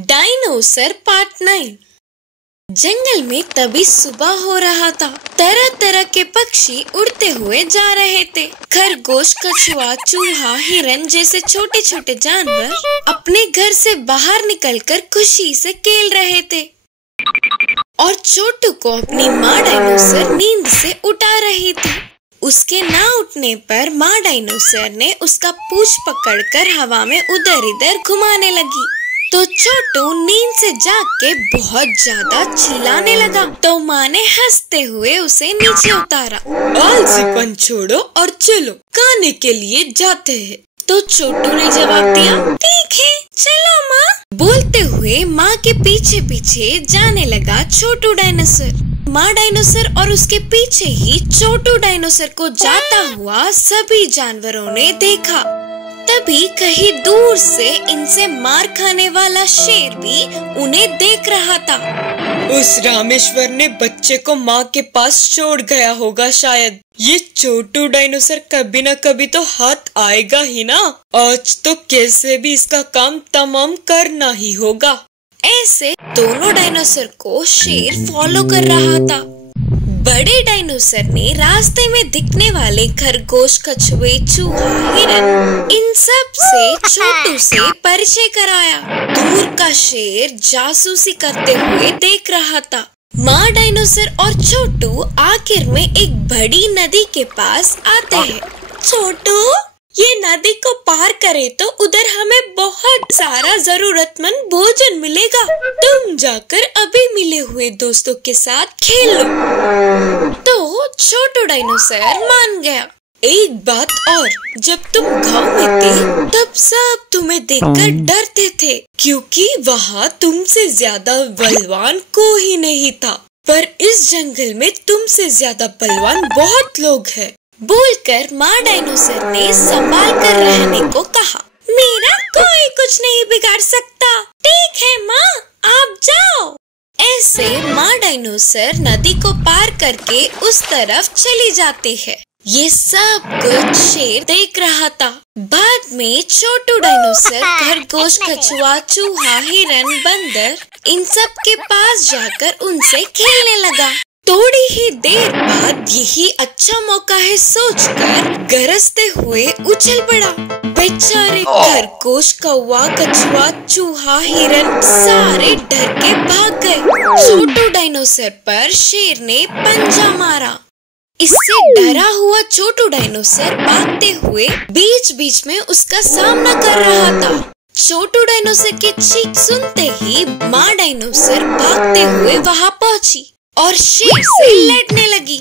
Dinosaur part 9। जंगल में तभी सुबह हो रहा था। तरह तरह के पक्षी उड़ते हुए जा रहे थे। खरगोश, कछुआ, चूहा, हिरन जैसे छोटे छोटे जानवर अपने घर से बाहर निकलकर खुशी से खेल रहे थे और छोटू को अपनी माँ डायनोसर नींद से उठा रही थी। उसके ना उठने पर माँ डायनोसर ने उसका पूंछ पकड़कर हवा में उधर इधर घुमाने लगी। तो छोटू नींद से जाग के बहुत ज्यादा चिल्लाने लगा। तो माँ ने हंसते हुए उसे नीचे उतारा। आलसीपन छोड़ो और चलो, खाने के लिए जाते हैं। तो छोटू ने जवाब दिया, ठीक है चलो माँ। बोलते हुए माँ के पीछे पीछे जाने लगा छोटू डायनासोर। माँ डायनासोर और उसके पीछे ही छोटू डायनासोर को जाता हुआ सभी जानवरों ने देखा। तभी कहीं दूर से इनसे मार खाने वाला शेर भी उन्हें देख रहा था। उस रामेश्वर ने बच्चे को माँ के पास छोड़ गया होगा शायद। ये छोटू डायनासोर कभी न कभी तो हाथ आएगा ही ना। आज तो कैसे भी इसका काम तमाम करना ही होगा। ऐसे दोनों डायनासोर को शेर फॉलो कर रहा था। बड़े डायनासोर ने रास्ते में दिखने वाले खरगोश, कछुए, चूहा, हिरन इन सब से छोटू से परिचय कराया। दूर का शेर जासूसी करते हुए देख रहा था। माँ डायनासोर और छोटू आखिर में एक बड़ी नदी के पास आते हैं। छोटू, ये नदी को पार करे तो उधर हमें बहुत सारा जरूरतमंद भोजन मिलेगा। तुम जाकर अभी मिले हुए दोस्तों के साथ खेल लो। तो छोटू डायनासोर मान गया। एक बात और, जब तुम गांव में थे तब सब तुम्हें देखकर डरते थे, क्योंकि वहाँ तुमसे ज्यादा बलवान कोई नहीं था। पर इस जंगल में तुमसे ज्यादा बलवान बहुत लोग हैं। बोलकर माँ डायनासोर ने संभाल कर रहने को कहा। मेरा कोई कुछ नहीं बिगाड़ सकता। ठीक है माँ, आप जाओ। ऐसे माँ डायनासोर नदी को पार करके उस तरफ चली जाती है। ये सब कुछ शेर देख रहा था। बाद में छोटू डायनासोर खरगोश, कछुआ, चूहा, हिरन, बंदर इन सब के पास जाकर उनसे खेलने लगा। थोड़ी ही देर बाद यही अच्छा मौका है सोचकर गरजते हुए उछल पड़ा। बेचारे खरगोश, कौवा, कछुआ, चूहा, हिरन सारे डर के भाग गए। छोटू डायनासोर पर शेर ने पंजा मारा। इससे डरा हुआ छोटू डायनासोर भागते हुए बीच बीच में उसका सामना कर रहा था। छोटू डायनासोर के चीख सुनते ही माँ डायनासोर भागते हुए वहाँ पहुँची और शेर से लड़ने लगी।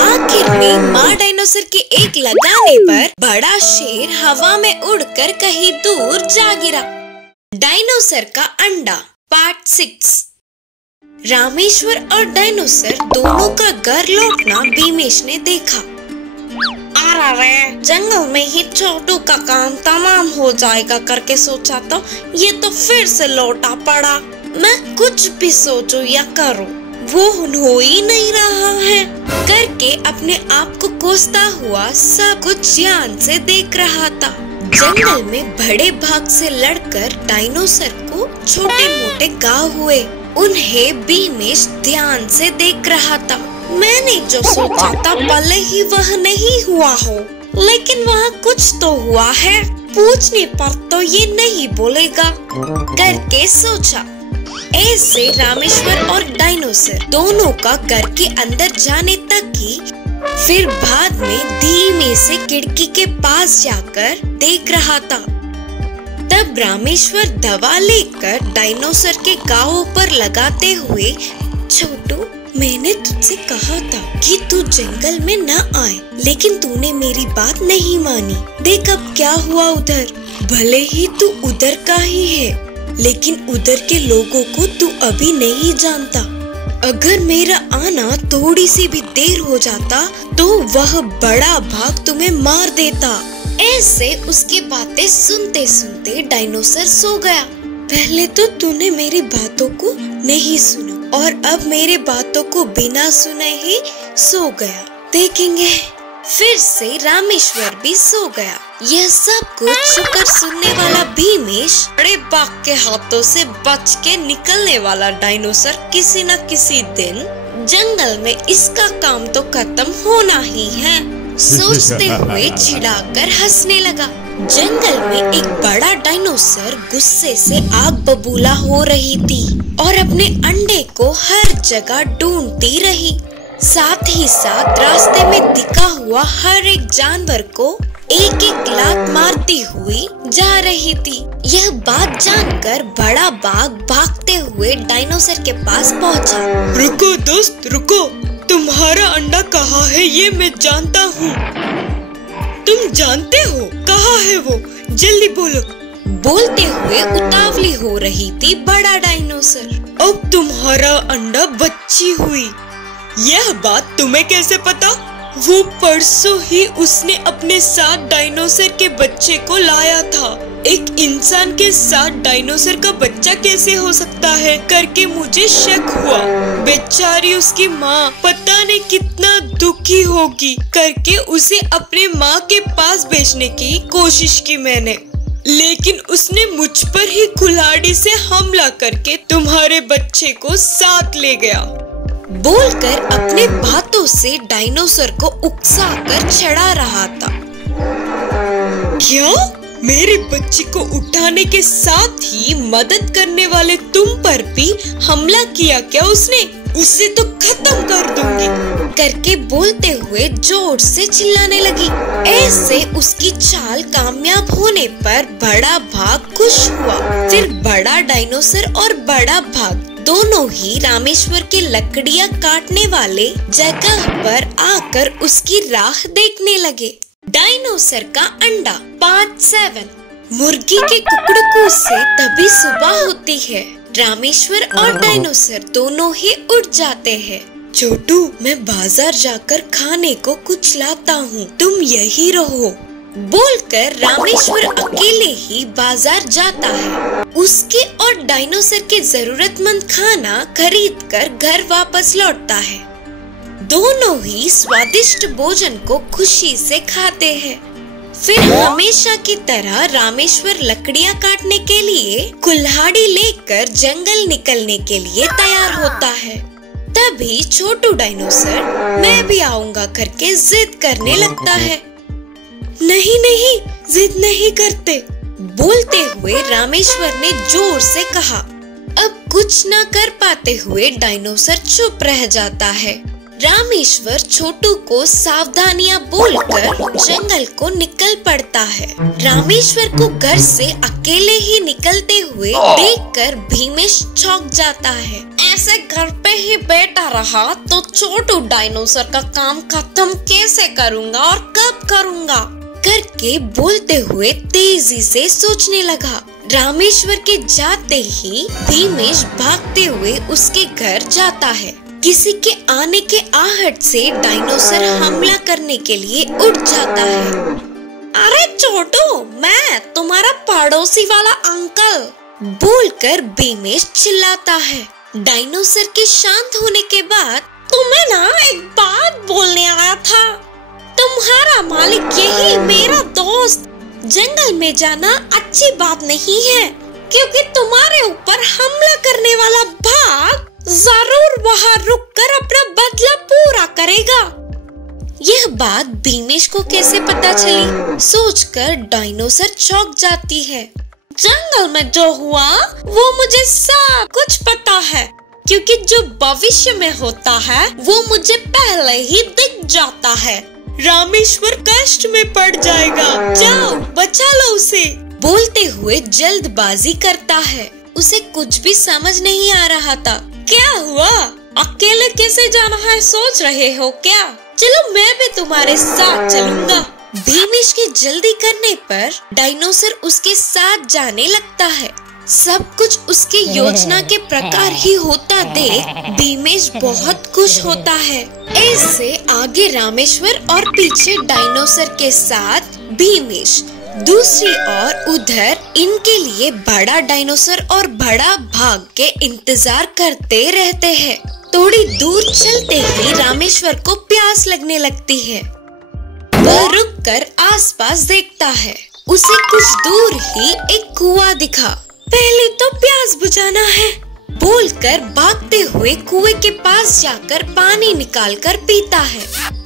आखिर में माँ डायनासोर के एक लगाने पर बड़ा शेर हवा में उड़कर कहीं दूर जा गिरा। डायनासोर का अंडा पार्ट 6। रामेश्वर और डायनासोर दोनों का घर लौटना भीमेश ने देखा। अरे, जंगल में ही छोटू का काम तमाम हो जाएगा करके सोचा तो ये तो फिर से लौटा पड़ा। मैं कुछ भी सोचूं या करूं, वो हो ही नहीं रहा है करके अपने आप को कोसता हुआ सब कुछ ध्यान से देख रहा था। जंगल में बड़े भाग से लड़कर डायनासोर को छोटे मोटे घाव हुए। उन्हें भीमेश ध्यान से देख रहा था। मैंने जो सोचा था भले ही वह नहीं हुआ हो, लेकिन वह कुछ तो हुआ है। पूछने पर तो ये नहीं बोलेगा करके सोचा। ऐसे रामेश्वर और डायनासोर दोनों का घर के अंदर जाने तक ही, फिर बाद में धीमे से खिड़की के पास जाकर देख रहा था। तब रामेश्वर दवा लेकर डायनासोर के घावों पर लगाते हुए, छोटू, मैंने तुझसे कहा था कि तू जंगल में न आए, लेकिन तूने मेरी बात नहीं मानी। देख अब क्या हुआ उधर। भले ही तू उधर का ही है, लेकिन उधर के लोगों को तू अभी नहीं जानता। अगर मेरा आना थोड़ी सी भी देर हो जाता तो वह बड़ा भाग तुम्हें मार देता। ऐसे उसकी बातें सुनते सुनते डायनासोर सो गया। पहले तो तूने मेरी बातों को नहीं सुना और अब मेरी बातों को बिना सुने ही सो गया। देखेंगे फिर से रामेश्वर भी सो गया। यह सब कुछ छुपकर सुनने वाला भीमेश बड़े बाघ के हाथों से बच के निकलने वाला डायनासोर किसी न किसी दिन जंगल में इसका काम तो खत्म होना ही है सोचते हुए चिढ़ाकर हंसने लगा। जंगल में एक बड़ा डायनासोर गुस्से से आग बबूला हो रही थी और अपने अंडे को हर जगह ढूंढती रही। साथ ही साथ रास्ते में दिखा हुआ हर एक जानवर को एक एक लात मारती हुई जा रही थी। यह बात जानकर बड़ा बाघ भागते हुए डायनासोर के पास पहुंचा। रुको दोस्त रुको, तुम्हारा अंडा कहाँ है ये मैं जानता हूँ। तुम जानते हो कहाँ है वो, जल्दी बोलो। बोलते हुए उतावली हो रही थी बड़ा डायनासोर। अब तुम्हारा अंडा बच्ची हुई, यह बात तुम्हें कैसे पता? वो परसों ही उसने अपने साथ डायनासोर के बच्चे को लाया था। एक इंसान के साथ डायनासोर का बच्चा कैसे हो सकता है करके मुझे शक हुआ। बेचारी उसकी माँ पता नहीं कितना दुखी होगी करके उसे अपने माँ के पास भेजने की कोशिश की मैंने, लेकिन उसने मुझ पर ही कुल्हाड़ी से हमला करके तुम्हारे बच्चे को साथ ले गया। बोलकर अपने बातों से डायनासोर को उकसाकर चढ़ा रहा था। क्या मेरे बच्चे को उठाने के साथ ही मदद करने वाले तुम पर भी हमला किया क्या उसने? उसे तो खत्म कर दूंगी करके बोलते हुए जोर से चिल्लाने लगी। ऐसे उसकी चाल कामयाब होने पर बड़ा बाघ खुश हुआ। फिर बड़ा डायनासोर और बड़ा बाघ दोनों ही रामेश्वर के लकड़ियाँ काटने वाले जगह पर आकर उसकी राह देखने लगे। डायनासोर का अंडा 5-7। मुर्गी के कुकड़कू से तभी सुबह होती है। रामेश्वर और डायनासोर दोनों ही उठ जाते हैं। छोटू, मैं बाजार जाकर खाने को कुछ लाता हूँ, तुम यही रहो। बोलकर रामेश्वर अकेले ही बाजार जाता है। उसके और डायनासोर के जरूरतमंद खाना खरीद कर घर वापस लौटता है। दोनों ही स्वादिष्ट भोजन को खुशी से खाते हैं। फिर हमेशा की तरह रामेश्वर लकड़ियाँ काटने के लिए कुल्हाड़ी लेकर जंगल निकलने के लिए तैयार होता है। तभी छोटू डायनासोर मैं भी आऊंगा करके जिद करने लगता है। नहीं नहीं, जिद नहीं करते, बोलते हुए रामेश्वर ने जोर से कहा। अब कुछ न कर पाते हुए डायनासोर चुप रह जाता है। रामेश्वर छोटू को सावधानियां बोलकर जंगल को निकल पड़ता है। रामेश्वर को घर से अकेले ही निकलते हुए देखकर भीमेश चौंक जाता है। ऐसे घर पे ही बैठा रहा तो छोटू डायनासोर का काम खत्म कैसे करूँगा और कब करूँगा करके बोलते हुए तेजी से सोचने लगा। रामेश्वर के जाते ही भीमेश भागते हुए उसके घर जाता है। किसी के आने के आहट से डायनासोर हमला करने के लिए उठ जाता है। अरे छोटू, मैं तुम्हारा पड़ोसी वाला अंकल, बोलकर भीमेश चिल्लाता है। डायनासोर के शांत होने के बाद तुम्हें ना एक बात बोलने आया था। तुम्हारा मालिक यही मेरा दोस्त। जंगल में जाना अच्छी बात नहीं है क्योंकि तुम्हारे ऊपर हमला करने वाला बाघ जरूर वहाँ रुककर अपना बदला पूरा करेगा। यह बात भीमेश को कैसे पता चली सोचकर डायनासोर चौंक जाती है। जंगल में जो हुआ वो मुझे सब कुछ पता है क्योंकि जो भविष्य में होता है वो मुझे पहले ही दिख जाता है। रामेश्वर कष्ट में पड़ जाएगा, जाओ बचा लो उसे, बोलते हुए जल्दबाजी करता है। उसे कुछ भी समझ नहीं आ रहा था। क्या हुआ? अकेले कैसे जाना है सोच रहे हो क्या? चलो मैं भी तुम्हारे साथ चलूंगा। भीमेश की जल्दी करने पर डायनासोर उसके साथ जाने लगता है। सब कुछ उसके योजना के प्रकार ही होता देख भीमेश बहुत खुश होता है। ऐसे आगे रामेश्वर और पीछे डायनासोर के साथ भीमेश। दूसरी ओर उधर इनके लिए बड़ा डायनासोर और बड़ा बाघ के इंतजार करते रहते हैं। थोड़ी दूर चलते ही रामेश्वर को प्यास लगने लगती है। वह रुककर आसपास देखता है। उसे कुछ दूर ही एक कुआं दिखा। पहले तो प्यास बुझाना है बोलकर भागते हुए कुएं के पास जाकर पानी निकालकर पीता है।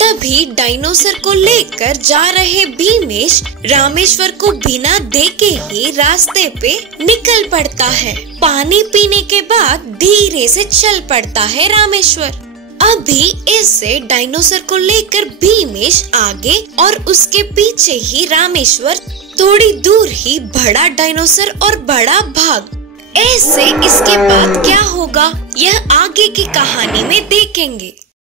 तभी डायनासोर को लेकर जा रहे भीमेश रामेश्वर को बिना देखे ही रास्ते पे निकल पड़ता है। पानी पीने के बाद धीरे से चल पड़ता है रामेश्वर। अभी इससे डायनासोर को लेकर भीमेश आगे और उसके पीछे ही रामेश्वर, थोड़ी दूर ही बड़ा डायनासोर और बड़ा भाग। ऐसे इसके बाद क्या होगा यह आगे की कहानी में देखेंगे।